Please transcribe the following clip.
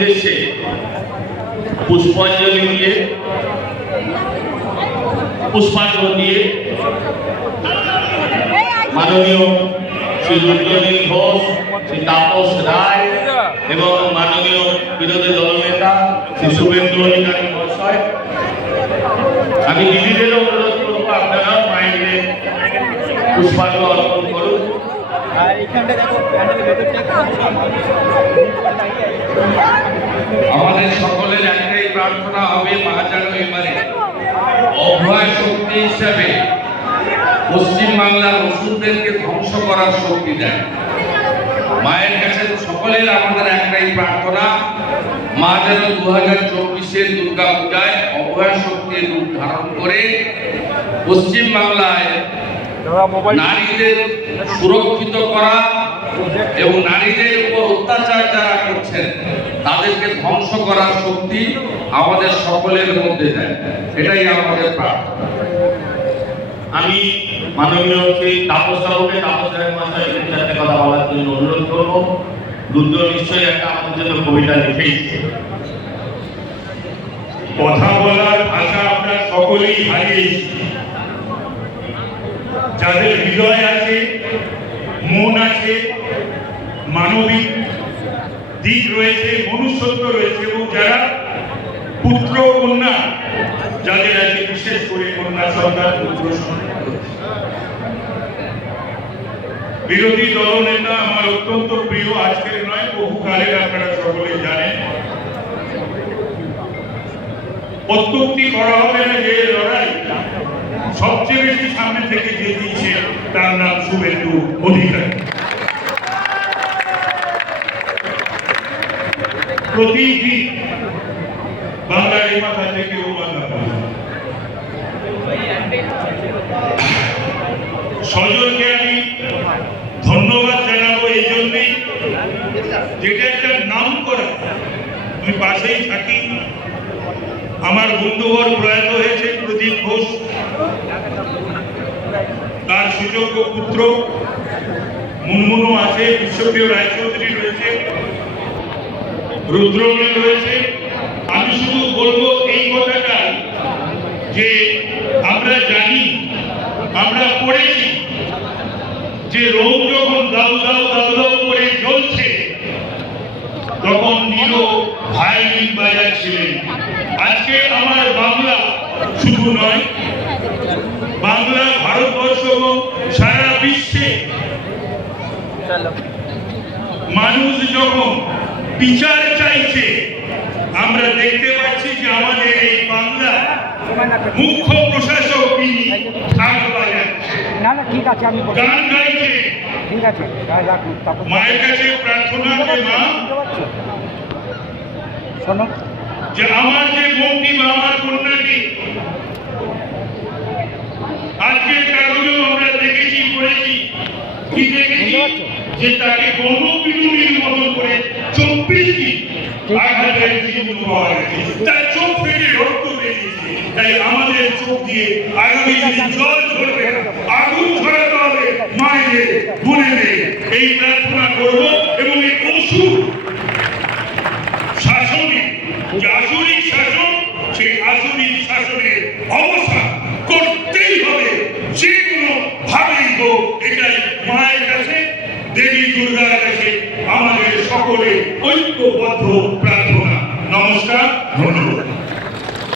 নির্দেশে পুষ্পাঞ্জলি দিয়ে পুষ্পার্ঘ্য দিয়ে মাননীয় শ্রী রুদ্রনীল ঘোষ, শ্রী তাপস রায় এবং মাননীয় বিরোধী দলনেতা শ্রী শুভেন্দু অধিকারী মহাশয়, আমি দিদিদেরও অনুরোধ করবো আপনারা মাইন্ডে পুষ্পার্ঘ্য অর্পণ করুন। আমাদের সকলের একটাই প্রার্থনা হবে, মা যেন এবারে অভয় শক্তি হিসাবে পশ্চিম বাংলার ওষুধদেরকে ধ্বংস করার শক্তি দেয়। মায়ের কাছে সকলের আমাদের একটাই প্রার্থনা, মা যেন 2024-এর দুর্গা পূজায় অভয় শক্তির রূপ ধারণ করে পশ্চিম বাংলায় নারীদের সুরক্ষিত করা এবং নারীদের উপর অত্যাচার যারা করছেন তাদেরকে ধ্বংস করার শক্তি আমাদের সকলের মধ্যে দেয়, এটাই আমাদের প্রার্থনা। আমি মাননীয় শ্রী তাপস বাবুকে, তাপস রায় মহাশয় সাথে কথা বলার জন্য অনুরোধ করবো। রুদ্র নিশ্চয়ই একটা আমাদের জন্য কবিতা লিখেছে। কথা বলার ভাষা আমরা সকলেই হারিয়েছি। যাদের হৃদয় আছে, মন আছে, মানবিক দিক রয়েছে, মনুষ্যত্ব রয়েছে এবং যারা পুত্র কন্যা যাদের আছে, বিশেষ করে কন্যা সন্তান, পুত্র সন্তান। বিরোধী দলনেতা আমার অত্যন্ত প্রিয়, আজকের নয় বহুকালের, আপনারা সকলে জানেন। অত্যুক্তি করা হবে না যে লড়াই সবচেয়ে বেশি সামনে থেকে যে দিচ্ছে তার নাম শুভেন্দু অধিকারী। প্রতিদিন বাংলার এই মাথা থেকে ও মাথা সজলকে আমি ধন্যবাদ জানাবো এই জন্যই, যেটা একটা নাম করা। আমি পাশেই থাকি, আমার বন্ধুবর প্রয়াত হয়েছে প্রদীপ ঘোষ, তার সুযোগ্য পুত্র মুনমুনু আছে, বিশ্বপ্রিয় রায়চৌধুরী রয়েছে, রুদ্রনীল রয়েছে। আমি শুধু বলবো এই কথাটা যে আমরা জানি, আমরা পড়েছি যে রোম যখন দাউ দাউ দাউ দাউ করে জ্বলছে তখন নীল ভায়োলিন বাজাচ্ছিলেন। আজকে আমার বাংলা শুধু নয়, বাংলা, ভারতবর্ষ এবং সারা বিশ্বে মানুষ যখন বিচার চাইছে, আমরা দেখতে পাচ্ছি যে আমাদের এই বাংলা মুখ্য প্রশাসক তিনি ঢাক বাজাচ্ছে, গান গাইছে। মায়ের কাছে প্রার্থনা যে মা, যে আমার যে বন্ধু বা আমার কন্যাটি আজকের কাগজেও আমরা দেখেছি, পড়েছি, কি দেখেছি যে তাকে গণপিটুনির মতো করে 24টি আঘাতের চিহ্ন পাওয়া গেছে, তার চোখ থেকে রক্ত বেরিয়েছে। তাই আমাদের চোখ দিয়ে আগামী দিনে জল ঝরবে, আগুন ঝরাতে হবে মায়েদের, বোনেদের, এই প্রার্থনা করবো। এবং এই অসুর শাসনে, যে আসুরিক শাসন, সেই আসুরিক শাসনের অবসান করতেই হবে, যে কোনো ভাবেই হোক। এটাই মায়ের কাছে, দেবী দুর্গার কাছে আমাদের সকলে ঐক্যবদ্ধ প্রার্থনা। নমস্কার, ধন্যবাদ।